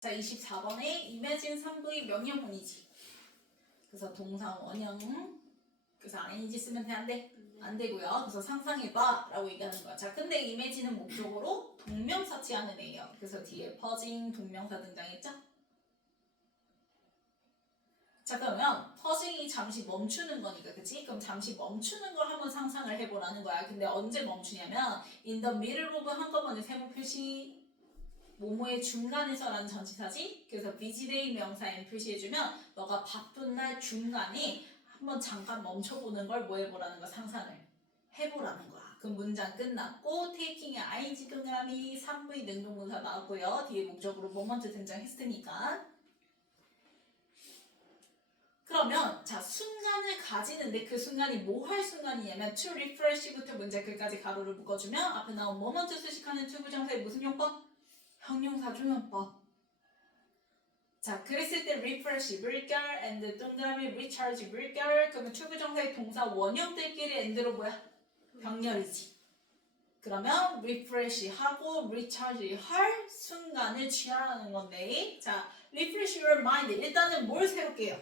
자, 24번에 imagine 3부의 명령문이지. 그래서 동사 원형. 그래서 ing 쓰면 돼, 안 돼? 안 되고요. 그래서 상상해봐 라고 얘기하는 거야. 자, 근데 image는 목적으로 동명사 취하는 애예요. 그래서 뒤에 퍼징 동명사 등장했죠? 자, 그러면 퍼징이 잠시 멈추는 거니까, 그치? 그럼 잠시 멈추는 걸 한번 상상을 해보라는 거야. 근데 언제 멈추냐면 in the middle of 한꺼번에 세모 표시 뭐뭐의 중간에서라는 전치사지. 그래서 비지데이 명사인 표시해주면 너가 바쁜 날 중간에 한번 잠깐 멈춰보는 걸 뭐 해보라는 거 상상을 해보라는 거야. 그럼 문장 끝났고 taking의 ing 동그라미 3V 능동문사 나왔고요. 뒤에 목적으로 모먼트 등장했으니까. 그러면 자 순간을 가지는데 그 순간이 뭐 할 순간이냐면 to refresh부터 문제 끝까지 가로를 묶어주면 앞에 나온 모먼트 수식하는 to 부정사의 무슨 용법? 형용사 조연법. 자, 그랬을 때 refresh 물결 and 동그라미 recharge 물결. 그러면 투부정사의 동사 원형들끼리 and로 뭐야? 병렬이지. 그러면 refresh 하고 recharge 할 순간을 취하라는 건데, 자, refresh your mind. 일단은 뭘 새롭게 해요?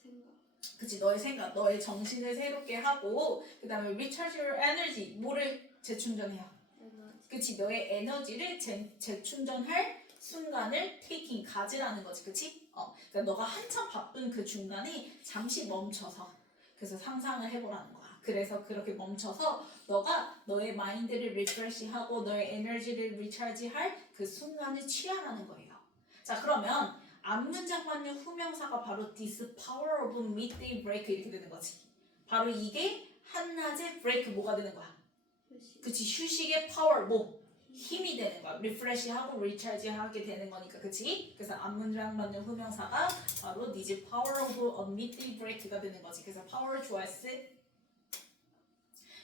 생각. 그치, 너의 생각, 너의 정신을 새롭게 하고, 그 다음에 recharge your energy. 뭐를 재충전해요? 에너지. 그치, 너의 에너지를 재충전할 순간을 taking, 가지라는 거지, 그치? 그러니까 너가 한참 바쁜 그 중간에 잠시 멈춰서 그래서 상상을 해보라는 거야. 그래서 그렇게 멈춰서 너가 너의 마인드를 리프레시하고 너의 에너지를 리차지할 그 순간을 취하라는 거예요. 자, 그러면 앞문장 맞는 후명사가 바로 this power of midday break 이렇게 되는 거지. 바로 이게 한낮의 브레이크 뭐가 되는 거야? 휴식. 그치, 휴식의 파워, 뭐 힘이 되는 거야. 리프레시하고 리차지하게 되는 거니까, 그치? 그래서 앞문장 맞는 후명사가 바로 this power of a midday break가 되는 거지. 그래서 power 좋아했어.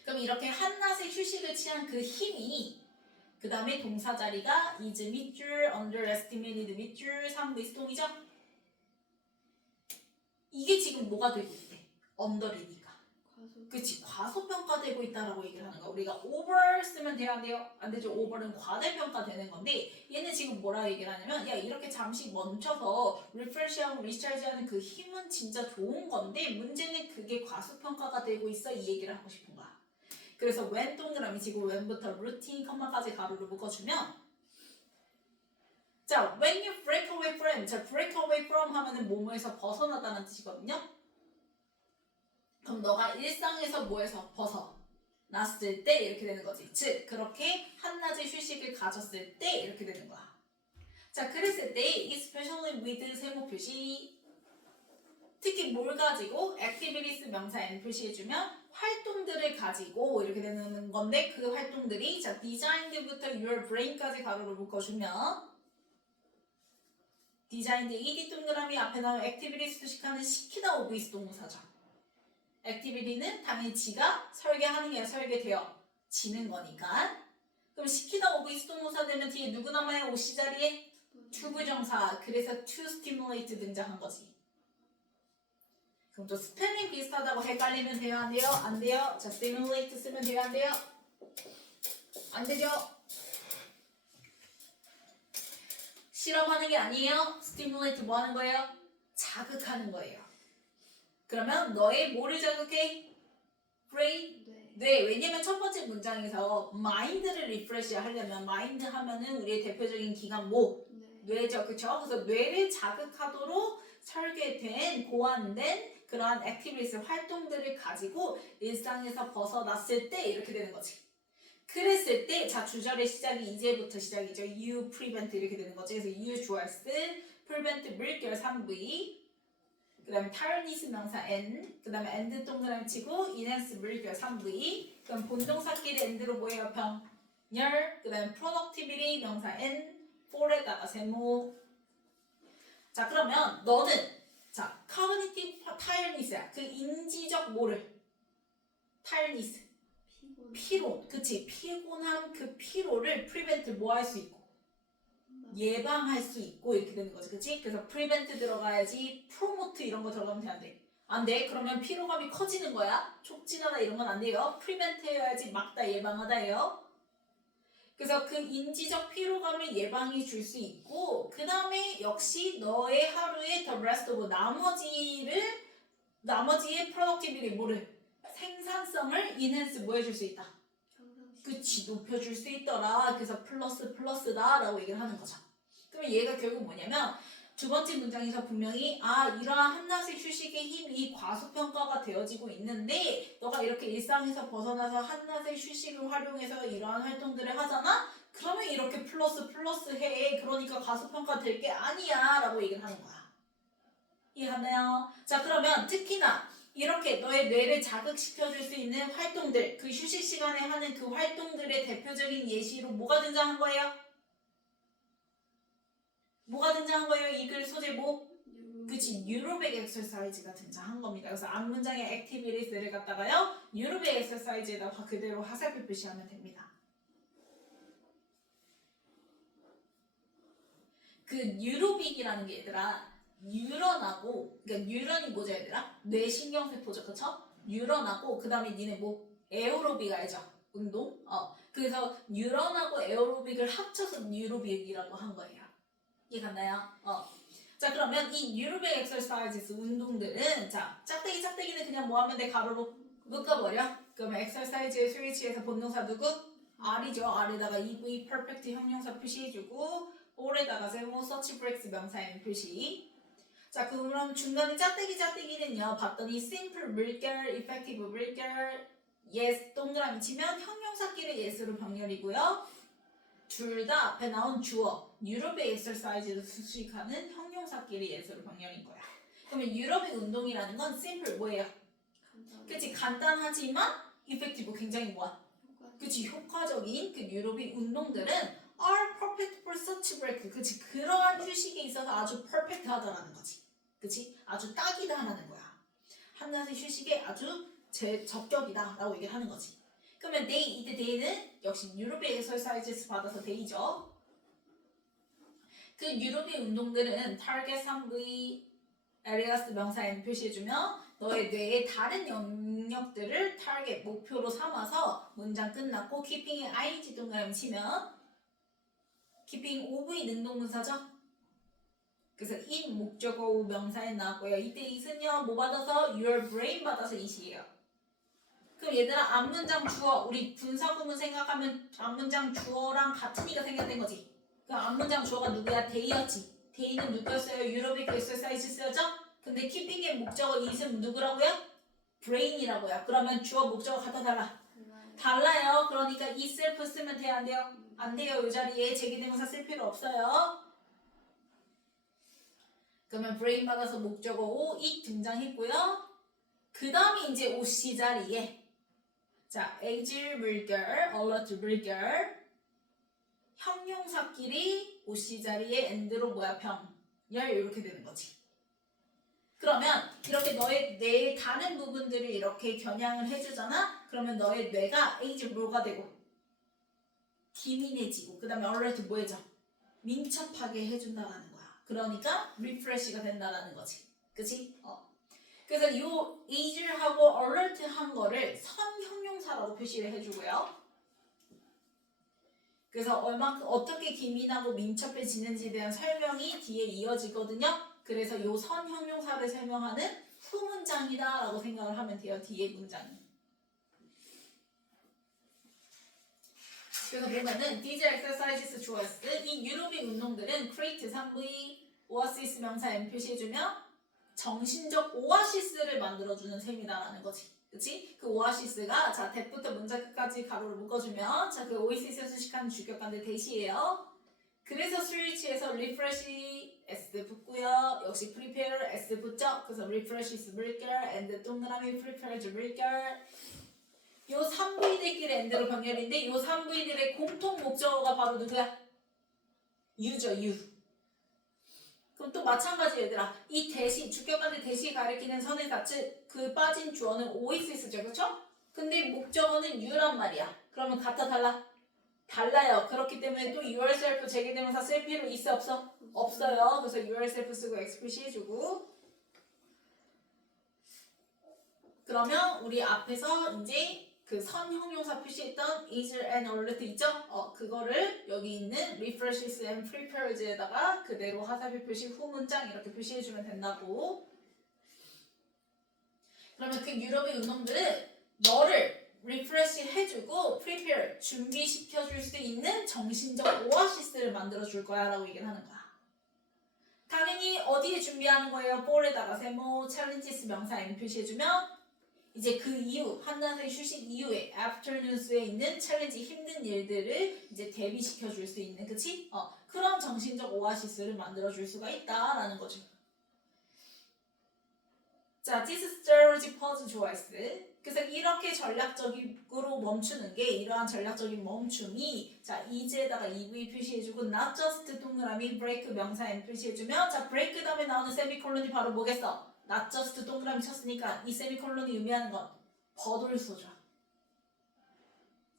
그럼 이렇게 한낮에 휴식을 취한 그 힘이 그 다음에 동사 자리가 is 밑줄, underestimated 밑줄, 3부 수동이죠? 이게 지금 뭐가 되고 있대? 언더리니까. 과속. 그치, 과소평가되고 있다라고 얘기를 하는 거야. 우리가 over 쓰면 돼야 안 돼요? 안 되죠. over는 과대평가되는 건데 얘는 지금 뭐라 얘기를 하냐면 야 이렇게 잠시 멈춰서 리프레시하고 리차지하는 그 힘은 진짜 좋은 건데 문제는 그게 과소평가가 되고 있어 이 얘기를 하고 싶은 거야. 그래서 when 동그라미 지금 when부터 루틴 컴마까지 가로를 묶어주면 자 when you break away from 자 break away from 하면은 뭐뭐에서 벗어나다는 뜻이거든요. 그럼 너가 일상에서 뭐에서 벗어났을 때 이렇게 되는 거지. 즉 그렇게 한낮의 휴식을 가졌을 때 이렇게 되는 거야. 자 그랬을 때 especially with 세모 표시 특히 뭘 가지고 activities 명사 n 표시해주면 활동들을 가지고 이렇게 되는 건데 그 활동들이 자 designed부터 your brain까지 가로를 묶어주면 designed ed 동그라미 앞에 나온 activities 수식하는 시키다 오브이스 동사죠. 액티비티는 당연히 지가 설계하는 게 설계되어지는 거니까. 그럼 시키다 오브이스 동사 되면 뒤에 누구 남아요? 오시 자리에? to 부정사. 그래서 to stimulate 등장한 거지. 그럼 또 스펠링 비슷하다고 헷갈리면 돼요? 안 돼요? 안 돼요? 자, stimulate 쓰면 돼요? 안 돼요? 안 되죠? 실험하는 게 아니에요? stimulate 뭐 하는 거예요? 자극하는 거예요. 그러면 너의 뭐를 자극해? brain? 네. 네, 왜냐면 첫 번째 문장에서 마인드를 리프레시 하려면 마인드 하면은 우리의 대표적인 기관 뭐? 네. 뇌죠, 그쵸? 그래서 뇌를 자극하도록 설계된, 고안된 그러한 액티비티스 활동들을 가지고 일상에서 벗어났을 때 이렇게 되는 거지. 그랬을 때, 자, 주절의 시작이 이제부터 시작이죠. you prevent 이렇게 되는 거지. 그래서 you 주얼스, prevent 물결 3V, 그 다음에 tiredness 명사 n, 그 다음에 and 동그라미 치고 enhance 물결 3v. 그럼 본동사끼리 and로 뭐예요? 병렬. 그 다음에 productivity 명사 n, for에다가 세모. 자 그러면 너는 자 cognitive tiredness야. 그 인지적 뭐를? tiredness. 피곤. 피로. 그치. 피곤한 그 피로를 prevent 뭐 할 수 있고 예방할 수 있고 이렇게 되는 거지, 그치? 그래서 prevent 들어가야지 promote 이런 거 들어가면 돼, 안 돼? 안 돼? 그러면 피로감이 커지는 거야? 촉진하다 이런 건 안 돼요. prevent 해야지 막다, 예방하다 해요. 그래서 그 인지적 피로감을 예방해 줄 수 있고 그 다음에 역시 너의 하루에 the rest of 나머지의 productivity 뭐를 생산성을 enhance 뭐 해줄 수 있다. 그치 높여줄 수 있더라. 그래서 플러스다 라고 얘기를 하는 거죠. 그러면 얘가 결국 뭐냐면 두 번째 문장에서 분명히 이러한 한낮의 휴식의 힘이 과소평가가 되어지고 있는데 너가 이렇게 일상에서 벗어나서 한낮의 휴식을 활용해서 이러한 활동들을 하잖아? 그러면 이렇게 플러스 해. 그러니까 과소평가 될 게 아니야 라고 얘기를 하는 거야. 이해하나요? 자 그러면 특히나 이렇게 너의 뇌를 자극시켜줄 수 있는 활동들 그 휴식 시간에 하는 그 활동들의 대표적인 예시로 뭐가 등장한 거예요? 뭐가 등장한 거예요? 이 글 소재 뭐? 그치 뉴로백 엑서사이즈가 등장한 겁니다. 그래서 앞문장의 액티비티스를 갖다가요 뉴로백 엑서사이즈에다가 그대로 화살표 표시하면 됩니다. 그 뉴로빅이라는 게 얘들아 뉴런하고 그러니까 뉴런이 뭐죠 얘들아? 뇌신경세포죠 그쵸? 뉴런하고 그 다음에 니네 뭐 에어로빅 알죠? 운동? 그래서 뉴런하고 에어로빅을 합쳐서 뉴로빅이라고 한 거예요. 이해갔나요? 자 그러면 이 뉴로빅 엑서사이즈 운동들은 자 짝대기는 그냥 뭐 하면 돼? 가로로 묶어버려. 그러면 엑서사이즈의 스위치에서 본동사 누구? R이죠. R에다가 EV 퍼펙트 형용사 표시해주고 올에다가 세모 서치 브렉스 명사인 표시. 자 그럼 중간에 짝대기는요 봤더니 simple 물결, effective 물결, yes 동그라미 치면 형용사끼리 yes로 병렬이고요. 둘 다 앞에 나온 주어 유럽의 엑서사이즈를 수식하는 형용사끼리 yes로 병렬인 거야. 그러면 유럽의 운동이라는 건 simple 뭐예요? 그치 간단하지만 effective 굉장히 뭐야? 그치 효과적인 그 유럽의 운동들은 are perfect for such break. 그치 그러한 휴식에 있어서 아주 perfect하다라는 거지. 그치 아주 딱이다라는 거야. 한낮의 휴식에 아주 적격이다라고 얘기를 하는 거지. 그러면 day 이때 day는 역시 유럽의 엑서사이즈에서 받아서 day죠. 그 유럽의 운동들은 target 3V areas 명사에 표시해주면 너의 뇌의 다른 영역들을 target 목표로 삼아서 문장 끝났고 keeping의 ing 동그라미 치면 keeping OV 능동문사죠. 그래서 in 목적어 명사에 나왔고요. 이때 it은요 뭐 받아서 your brain 받아서 it이에요. 그럼 얘들아 앞문장 주어 우리 분사구문 생각하면 앞문장 주어랑 같은 이가 생략된 거지. 그럼 앞문장 주어가 누구야? day였지. day는 누구였어요? 유럽의 엑서사이즈였죠? 근데 keeping의 목적어 it은 누구라고요? brain이라고요. 그러면 주어 목적어 같아 달라요. 그러니까 itself 쓰면 돼요? 안 돼요? 안 돼요. 이 자리에 제기대명사 쓸 필요 없어요. 그러면 brain 받아서 목적어 O, it 등장했고요. 그 다음에 이제 OC 자리에 자, age 물결, alert 물결 형용사끼리 OC 자리에 end로 뭐야? 병, 열 이렇게 되는 거지. 그러면 이렇게 너의 뇌의 다른 부분들을 이렇게 겨냥을 해주잖아? 그러면 너의 뇌가 age 뭐가 되고 기민해지고 그 다음에 alert 뭐해져? 민첩하게 해준다라는 거야. 그러니까 리프레시가 된다라는 거지. 그치? 그래서 요 age하고 alert한 거를 선형용사라고 표시를 해주고요. 그래서 얼마큼 어떻게 기민하고 민첩해지는지에 대한 설명이 뒤에 이어지거든요. 그래서 요 선형용사를 설명하는 후문장이다라고 생각을 하면 돼요. 뒤에 문장이. 그래서 보면은 these exercises 주어스 이 유로빅 운동들은 create 3V 오아시스 명사 M 표시해주면 정신적 오아시스를 만들어주는 셈이다라는 거지. 그치? 그 오아시스가 자 대부터 문장 끝까지 가로를 묶어주면 자 그 오이시스 수식하는 주격관들 대시예요. 그래서 스위치에서 refresh S 붙고요. 역시 prepare S 붙죠? 그래서 refresh 물결 and 동그라미 prepare 물결 요 3V들끼리 end로 병렬인데 요 3V들의 공통 목적어가 바로 누구야? U죠, U. 그럼 또 마찬가지 얘들아. 이 대시, 주격관의 대시 가리키는 선의 자체 그 빠진 주어는 오이시스죠, 그쵸? 근데 목적어는 U란 말이야. 그러면 같아 달라? 달라요. 그렇기 때문에 또 yourself 제기대명사 쓸 필요 있어 없어? 없어요. 그래서 yourself 쓰고 express 해주고 그러면 우리 앞에서 이제 그 선 형용사 표시했던 is and alert 있죠? 그거를 여기 있는 refreshes and prepares에다가 그대로 하사표 표시 후 문장 이렇게 표시해주면 된다고. 그러면 그 유럽의 운동들은 너를 refresh 해주고 prepare 준비시켜줄 수 있는 정신적 오아시스를 만들어줄 거야 라고 얘기를 하는 거야. 당연히 어디에 준비하는 거예요? 볼에다가 세모 challenges 명사 M 표시해주면 이제 그 이후 한낮의 휴식 이후에 afternoons에 있는 챌린지 힘든 일들을 이제 대비시켜 줄 수 있는 그치? 그런 정신적 오아시스를 만들어 줄 수가 있다라는 거죠. 자, this strategy pause 좋아했어. 그래서 이렇게 전략적으로 멈추는 게 이러한 전략적인 멈춤이 자 이제에다가 EV 표시해주고 not just 동그라미 break 명사 M 표시해주면 자 break 다음에 나오는 세미콜론이 바로 뭐겠어? not just 동그라미 쳤으니까 이 세미콜론이 의미하는 건 버돌소죠.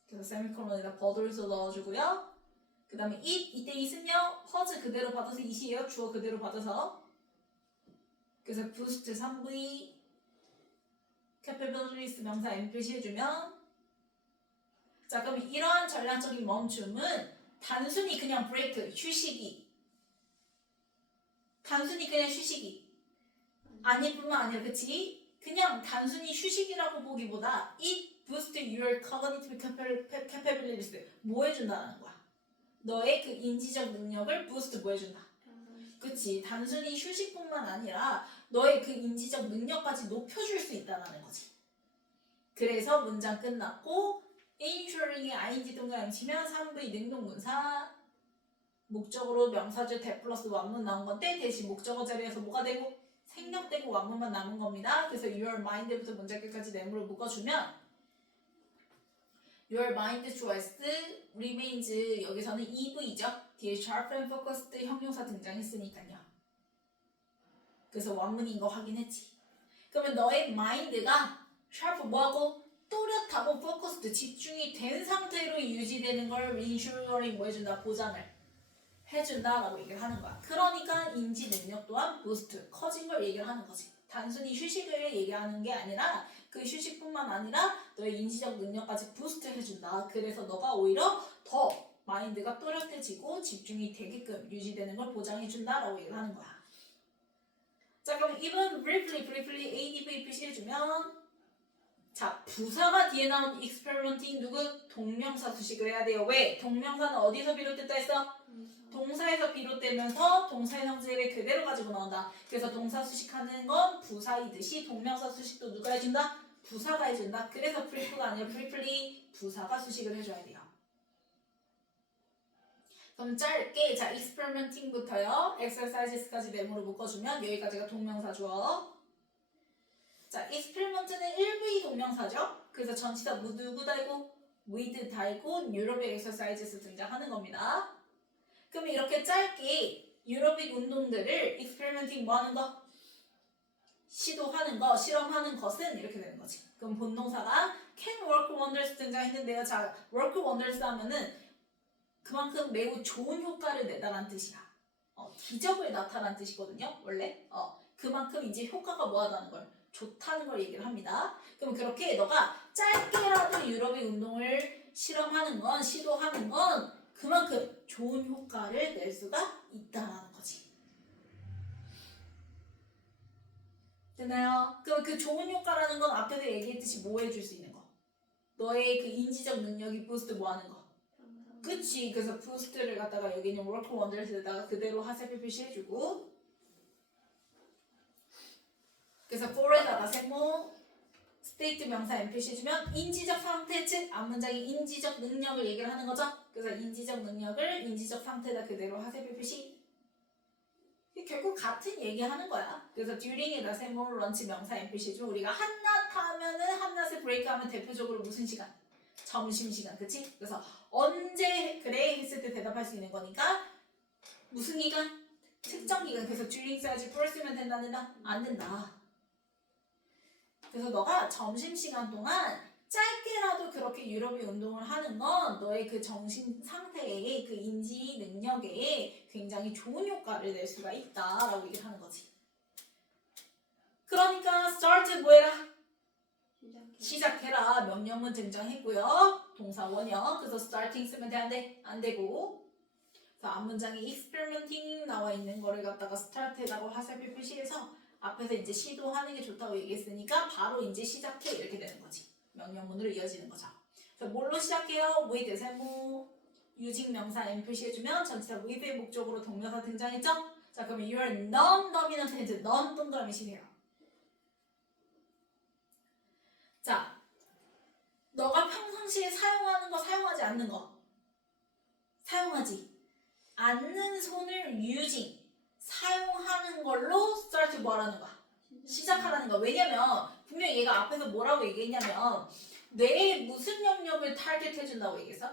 그래서 세미콜론에다 버돌소 넣어주고요. 그 다음에 이때 it은요 허즈 그대로 받아서 it이에요. 주어 그대로 받아서 그래서 boost 3V capabilities 명사 M 표시해주면 자 그럼 이러한 전략적인 멈춤은 단순히 그냥 브레이크 휴식이 아닐 뿐만 아니라 그치? 그냥 단순히 휴식이라고 보기보다 it boost your cognitive capabilities 뭐 해준다는 거야? 너의 그 인지적 능력을 boost 뭐 해준다? 그치? 단순히 휴식뿐만 아니라 너의 그 인지적 능력까지 높여줄 수 있다는 거지. 그래서 문장 끝났고 ensuring에 ing 동그라미 치면 3V 능동문사 목적으로 명사절 대 플러스 완문 나온 건데 대신 목적어 자리에서 뭐가 되고? 생략되고 완문만 남은 겁니다. 그래서 your mind부터 문장 끝까지 네모를 묶어주면 your mind choice remains 여기서는 EV죠. 뒤에 sharp and focused 형용사 등장했으니까요. 그래서 완문인 거 확인했지. 그러면 너의 mind가 sharp 뭐하고 또렷하고 focused 집중이 된 상태로 유지되는 걸 ensuring 뭐 해준다? 보장을 해준다라고 얘기를 하는 거야. 그러니까 인지 능력 또한 부스트 커진 걸 얘기를 하는 거지. 단순히 휴식을 얘기하는 게 아니라 그 휴식뿐만 아니라 너의 인지적 능력까지 부스트 해준다. 그래서 너가 오히려 더 마인드가 또렷해지고 집중이 되게끔 유지되는 걸 보장해준다라고 얘기를 하는 거야. 자 그럼 even briefly ADV 표시해주면 자 부사가 뒤에 나온 experimenting 누구? 동명사 수식을 해야 돼요. 왜? 동명사는 어디서 비롯됐다 했어? 동사에서 비롯되면서 동사의 성질을 그대로 가지고 나온다. 그래서 동사 수식하는 건 부사이듯이 동명사 수식도 누가 해준다? 부사가 해준다. 그래서 brief가 아니라 briefly 부사가 수식을 해줘야 돼요. 그럼 짧게 자 experimenting부터요. exercises까지 네모로 묶어주면 여기까지가 동명사 주어. 자 experiment는 1V 동명사죠. 그래서 전치사 누구 달고 with 달고 유럽의 exercises 등장하는 겁니다. 그럼 이렇게 짧게 유럽의 운동들을 experimenting 뭐 하는 거? 시도하는 거, 실험하는 것은 이렇게 되는 거지. 그럼 본동사가 can work wonders 등장했는데요. 자, work wonders 하면은 그만큼 매우 좋은 효과를 내다란 뜻이야. 기적을 나타난 뜻이거든요. 원래. 그만큼 이제 효과가 뭐하다는 걸 좋다는 걸 얘기를 합니다. 그럼 그렇게 너가 짧게라도 유럽의 운동을 실험하는 건 시도하는 건 그만큼 좋은 효과를 낼 수가 있다는 거지. 되나요? 그럼 그 좋은 효과라는 건 앞에서 얘기했듯이 뭐 해줄 수 있는 거? 너의 그 인지적 능력이 부스트 뭐 하는 거? 그치. 그래서 부스트를 갖다가 여기는 work wonders에다가 그대로 하세표 표시해주고 그래서 for에다가 세모 스테이트 명사 M 표시해주면 인지적 상태 즉 앞문장이 인지적 능력을 얘기를 하는 거죠. 그래서 인지적 능력을 인지적 상태에다 그대로 하세표 표시 결국 같은 얘기하는 거야. 그래서 during에다 세모 런치 명사 M 표시해주면 우리가 한낮 하면은 한낮에 브레이크 하면 대표적으로 무슨 시간? 점심시간 그치? 그래서 언제 그래 했을 때 대답할 수 있는 거니까 무슨 기간? 특정 기간. 그래서 during 써야지 for 쓰면 된다? 안 된다. 그래서 너가 점심시간 동안 짧게라도 그렇게 유럽의 운동을 하는 건 너의 그 정신 상태에 그 인지 능력에 굉장히 좋은 효과를 낼 수가 있다라고 얘기를 하는 거지. 그러니까 start 뭐 해라? 시작해라. 명령문 등장했고요. 동사 원형. 그래서 starting 쓰면 되는데 안 되고. 그래서 앞문장에 experimenting 나와 있는 거를 갖다가 start에다가 화살표 표시해서 앞에서 이제 시도하는 게 좋다고 얘기했으니까 바로 이제 시작해 이렇게 되는 거지. 명령문으로 이어지는 거죠. 그래서 뭘로 시작해요? with 세모 유직 명사 n 표시해주면 전치사 with의 목적으로 동명사 등장했죠? 자 그러면 your non-dominant hand non 동그라미 치세요. 자 너가 평상시에 사용하는 거 사용하지 않는 거 사용하지 않는 손을 using 사용하는 걸로 start 뭐하라는 거야? 시작하라는 거야. 왜냐면 분명히 얘가 앞에서 뭐라고 얘기했냐면 뇌에 무슨 영역을 타겟 해준다고 얘기했어?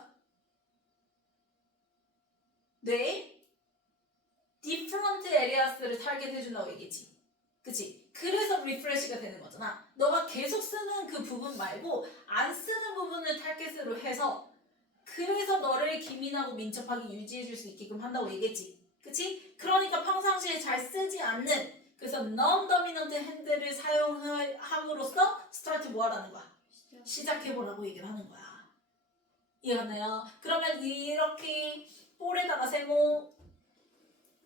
뇌에 different areas를 타겟 해준다고 얘기했지. 그치? 그래서 리프레시가 되는 거잖아. 너가 계속 쓰는 그 부분 말고 안 쓰는 부분을 타겟으로 해서 그래서 너를 기민하고 민첩하게 유지해줄 수 있게끔 한다고 얘기했지. 그치? 그러니까 평상시에 잘 쓰지 않는 그래서 non-dominant hand를 사용함으로써 start 뭐하라는 거야? 시작해보라고 얘기를 하는 거야. 이해갔나요? 그러면 이렇게 볼에다가 세모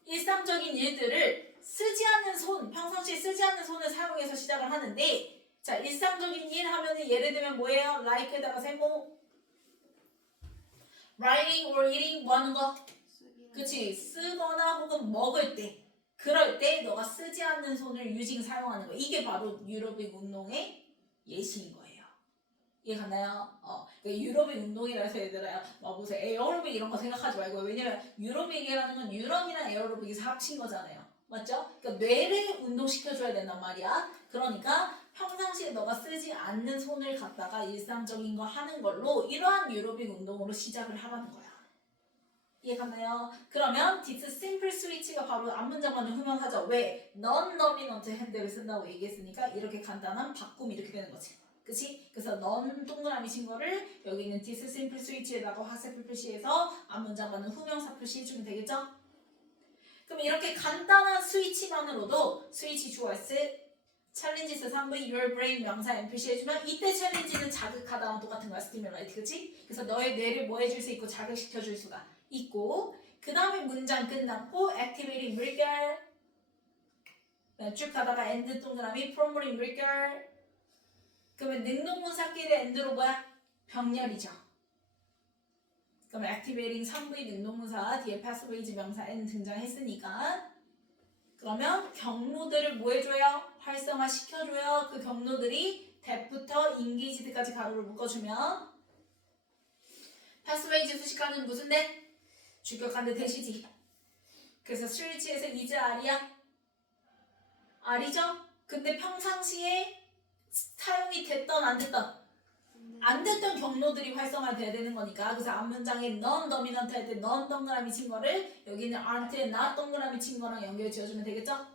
일상적인 일들을 쓰지 않는 손, 평상시에 쓰지 않는 손을 사용해서 시작을 하는데 자 일상적인 일 하면은 예를 들면 뭐예요? like에다가 세모 writing or eating 뭐 하는 거? 그치 쓰거나 혹은 먹을 때 그럴 때 너가 쓰지 않는 손을 using 사용하는 거 이게 바로 유럽의 운동의 예시인 거예요. 이해갔나요? 그러니까 유럽의 운동이라서 얘들아 막 무슨 에어로빅 이런 거 생각하지 말고 왜냐면 유럽이라는 건 유럽이랑 에어로빅이 합친 거잖아요. 맞죠? 그러니까 뇌를 운동시켜줘야 된단 말이야. 그러니까 평상시에 너가 쓰지 않는 손을 갖다가 일상적인 거 하는 걸로 이러한 유럽의 운동으로 시작을 하라는 거야. 이해갔나요? 그러면 this simple switch가 바로 앞문장만의 후명사죠. 왜? non-dominant hand를 쓴다고 얘기했으니까 이렇게 간단한 바꿈이 이렇게 되는 거지. 그치? 그래서 non 동그라미 친 거를 여기 있는 this simple switch에다가 화살표 표시해서 앞문장만은 후명사 표시해주면 되겠죠? 그럼 이렇게 간단한 스위치만으로도 스위치 주어스 챌린지스 3V your brain 명사 n 표시해주면 이때 챌린지는 자극하다랑 똑같은 거야. 스티뮬라이트 그치? 그래서 너의 뇌를 뭐 해줄 수 있고 자극시켜줄 수가 있고 그 다음에 문장 끝났고 activating 물결 쭉 가다가 end 동그라미 promoting 물결 그러면 능동문사끼리 end로 뭐야? 병렬이죠. 그러면 activating 3V 능동문사 뒤에 pathways 명사 n 등장했으니까 그러면 경로들을 뭐 해줘요? 활성화 시켜줘요. 그 경로들이 that부터 engage드까지 가로를 묶어주면 pathways 수식하는 무슨 대? 주격한데 대시지. 그래서 스위치에서 이제 R이야? R이죠? 근데 평상시에 사용이 됐던 안 됐던? 안 됐던 경로들이 활성화돼야 되는 거니까 그래서 앞문장에 non-dominant 할 때 non 동그라미 친 거를 여기는 aren't, not 동그라미 친 거랑 연결 지어주면 되겠죠?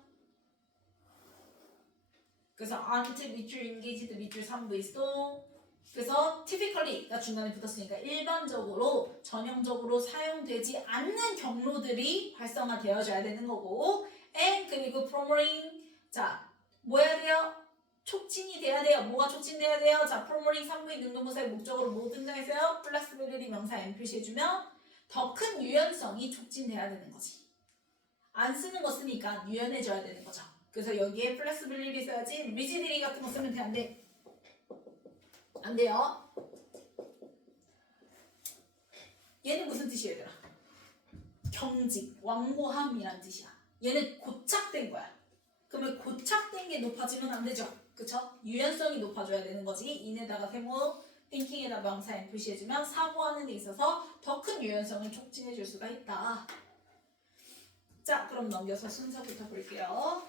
그래서 aren't 밑줄 engaged 밑줄 3V도 그래서 typically가 중간에 붙었으니까 일반적으로 전형적으로 사용되지 않는 경로들이 활성화되어져야 되는 거고 and 그리고 promoting 자 뭐 해야 돼요? 촉진이 돼야 돼요. 뭐가 촉진돼야 돼요? 자 promoting 3V 능동문사의 목적으로 뭐 등장했어요? flexibility 명사 n 표시해주면 더 큰 유연성이 촉진돼야 되는 거지. 안 쓰는 거 쓰니까 유연해져야 되는 거죠. 그래서 여기에 flexibility 써야지 rigidity 같은 거 쓰면 안 돼. 안 돼요. 얘는 무슨 뜻이에요, 얘들아? 경직, 완고함이란 뜻이야. 얘는 고착된 거야. 그러면 고착된 게 높아지면 안 되죠. 그쵸? 유연성이 높아져야 되는 거지. 인에다가 세모, thinking에다 명사 n 표시해주면 사고하는 데 있어서 더 큰 유연성을 촉진해줄 수가 있다. 자, 그럼 넘겨서 순서부터 볼게요.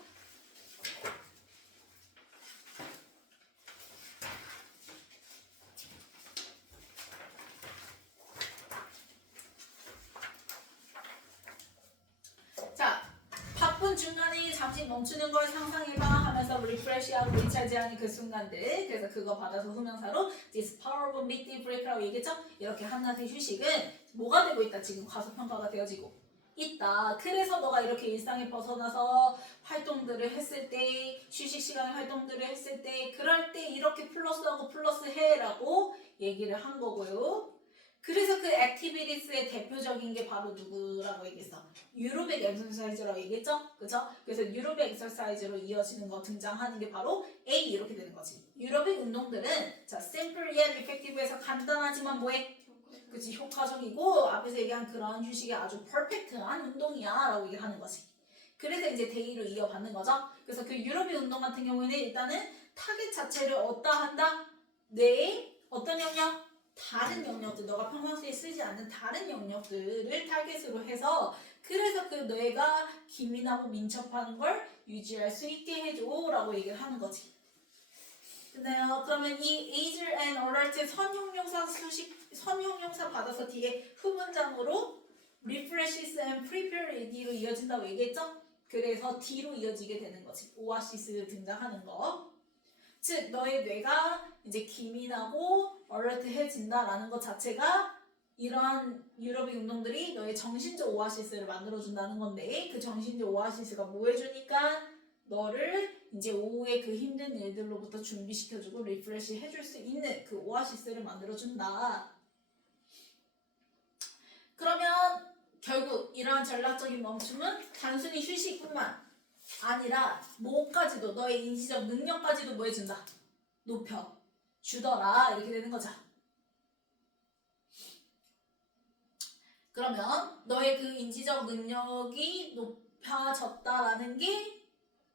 중간에 잠시 멈추는 걸 상상해봐 하면서 리프레시하고 리차지하는 그 순간들 그래서 그거 받아서 후명사로 This powerful midday break라고 얘기했죠? 이렇게 한낮의 휴식은 뭐가 되고 있다 지금 과소평가가 되어지고 있다. 그래서 너가 이렇게 일상에 벗어나서 활동들을 했을 때, 휴식 시간에 활동들을 했을 때, 그럴 때 이렇게 플러스하고 플러스 해라고 얘기를 한 거고요. 그래서 그 액티비티스의 대표적인 게 바로 누구라고 얘기했어? 유로빅 엑서사이즈라고 얘기했죠? 그죠? 그래서 유로빅 엑서사이즈로 이어지는 거 등장하는 게 바로 A 이렇게 되는 거지. 유로빅 운동들은 자, simple yet effective에서 간단하지만 뭐해? 그치, 효과적이고 앞에서 얘기한 그런 휴식이 아주 퍼펙트한 운동이야 라고 얘기를 하는 거지. 그래서 이제 데이로 이어받는 거죠. 그래서 그 유로빅 운동 같은 경우에는 일단은 타겟 자체를 어디다 한다? 뇌의 어떤 영역? 다른 영역들, 너가 평상시에 쓰지 않는 다른 영역들을 타겟으로 해서 그래서 그 뇌가 기민하고 민첩한 걸 유지할 수 있게 해줘 라고 얘기를 하는 거지. 근데요, 그러면 이 age and alert 선형용사 받아서 뒤에 후문장으로 refreshes and prepare D로 이어진다고 얘기했죠? 그래서 D로 이어지게 되는 거지. 오아시스 등장하는 거. 즉 너의 뇌가 이제 기민하고 얼러트해진다라는 것 자체가 이러한 유럽의 운동들이 너의 정신적 오아시스를 만들어준다는 건데 그 정신적 오아시스가 뭐 해주니까 너를 이제 오후에 그 힘든 일들로부터 준비시켜주고 리프레시 해줄 수 있는 그 오아시스를 만들어준다. 그러면 결국 이러한 전략적인 멈춤은 단순히 휴식뿐만 아니라 뭐까지도 너의 인지적 능력까지도 뭐 해준다? 높여 주더라 이렇게 되는 거죠. 그러면 너의 그 인지적 능력이 높아졌다라는 게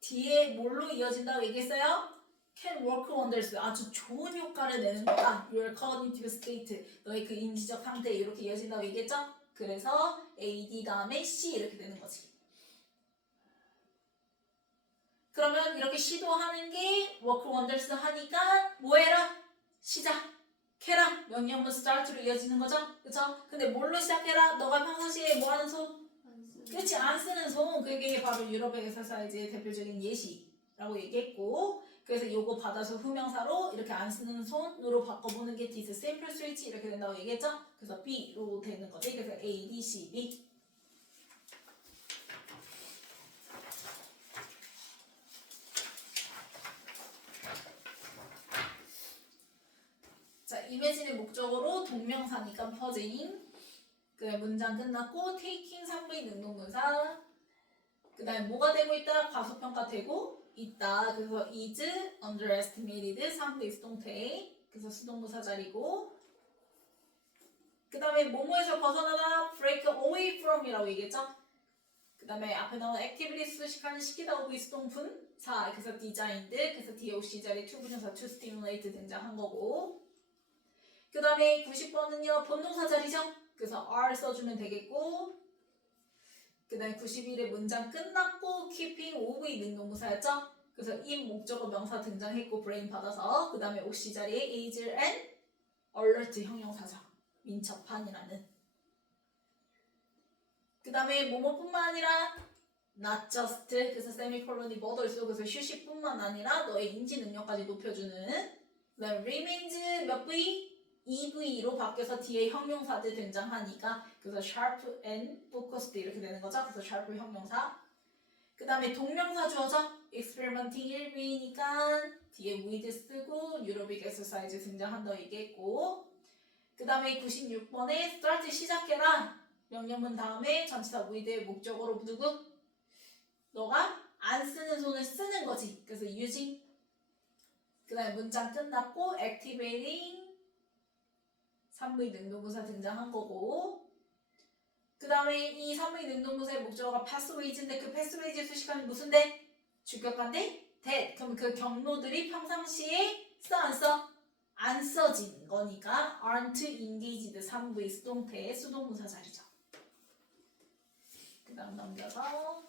뒤에 뭘로 이어진다고 얘기했어요? Can work wonders. 아주 좋은 효과를 내는 거다. Your cognitive state. 너의 그 인지적 상태에 이렇게 이어진다고 얘기했죠? 그래서 AD 다음에 C 이렇게 되는 거지. 그러면 이렇게 시도하는 게 work wonders 하니까 뭐 해라? 시작해라. 명령문 start로 이어지는 거죠? 그쵸? 근데 뭘로 시작해라? 너가 평상시에 뭐 하는 손? 그렇지, 안 쓰는 손. 그게 바로 유럽의 엑서사이즈의 대표적인 예시라고 얘기했고 그래서 요거 받아서 후명사로 이렇게 안 쓰는 손으로 바꿔보는 게 this simple switch 이렇게 된다고 얘기했죠? 그래서 B로 되는 거지. 그래서 A, B, C, B. 자, 이미지의 목적으로 동명사니까 퍼즐. 그 문장 끝났고 taking 3의 능동문사. 그 다음에 뭐가 되고 있다? 과소평가 되고 있다. 그래서 is underestimated 3의 수동태. 그래서 수동부사 자리고 그 다음에 뭐뭐에서 벗어나다 break away from 이라고 얘기했죠? 그 다음에 앞에 나온 activities 시간을 시키다 오브 수동분사. 그래서 designed. 그래서 DOC 자리 투부정사 to stimulate 등장한 거고 그 다음에 90번은요 본동사 자리죠? 그래서 are 써주면 되겠고 그 다음에 91의 문장 끝났고 keeping OV 능동부사였죠? 그래서 in 목적어 명사 등장했고 brain 받아서 그 다음에 OC 자리에 age and alert 형용사죠. 민첩한이라는 그 다음에 뭐뭐뿐만 아니라 not just 그래서 세미콜론이 뭐더 있어 그래서 휴식뿐만 아니라 너의 인지 능력까지 높여주는 그 다음에 remains 몇 V? EV로 바뀌어서 뒤에 형용사들 등장하니까 그래서 sharp and focused 이렇게 되는 거죠. 그래서 sharp 형용사. 그 다음에 동명사 주어져 experimenting 1부이니까 뒤에 with 쓰고 유로빅 exercise 등장한다고 얘기했고 그 다음에 96번에 start 시작해라. 명령문 다음에 전치사 with의 목적어로 누구? 너가 안 쓰는 손을 쓰는 거지. 그래서 using. 그 다음에 문장 끝났고 activating 3의 능동부사 등장한 거고 그 다음에 이 3의 능동부사의 목적어가 pathways인데 그 pathways 수식하면 무슨 데? 주격관데? that. 그럼 그 경로들이 평상시에 써 안 써? 안 써진 거니까 aren't engaged 3의 수동태의 수동부사 자리죠. 그 다음 넘겨서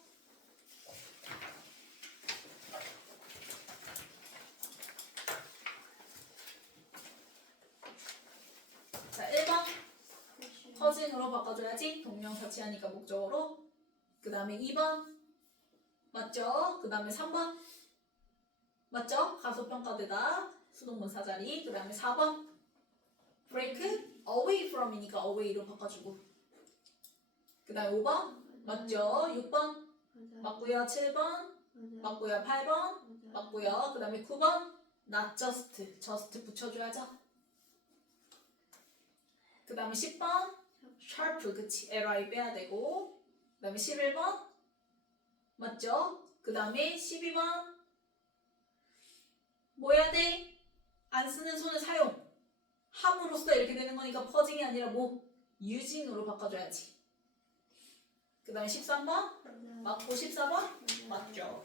자 1번 퍼즐으로 바꿔줘야지. 동명사 취하니까 목적어로. 그 다음에 2번 맞죠? 그 다음에 3번 맞죠? 가소평가되다 수동문사 자리. 그 다음에 4번 break away from이니까 away로 바꿔주고 그 다음에 5번 맞죠? 6번 맞아. 맞고요. 7번 맞아. 맞고요. 8번 맞고요. 그 다음에 9번 not just just 붙여줘야죠. 그 다음에 10번 sharp 그치 li 빼야 되고 그 다음에 11번 맞죠? 그 다음에 12번 뭐 해야 돼? 안 쓰는 손을 사용 함으로써 이렇게 되는 거니까 퍼징이 아니라 뭐 using으로 바꿔줘야지. 그 다음에 13번 맞아. 맞고 14번 맞아. 맞죠?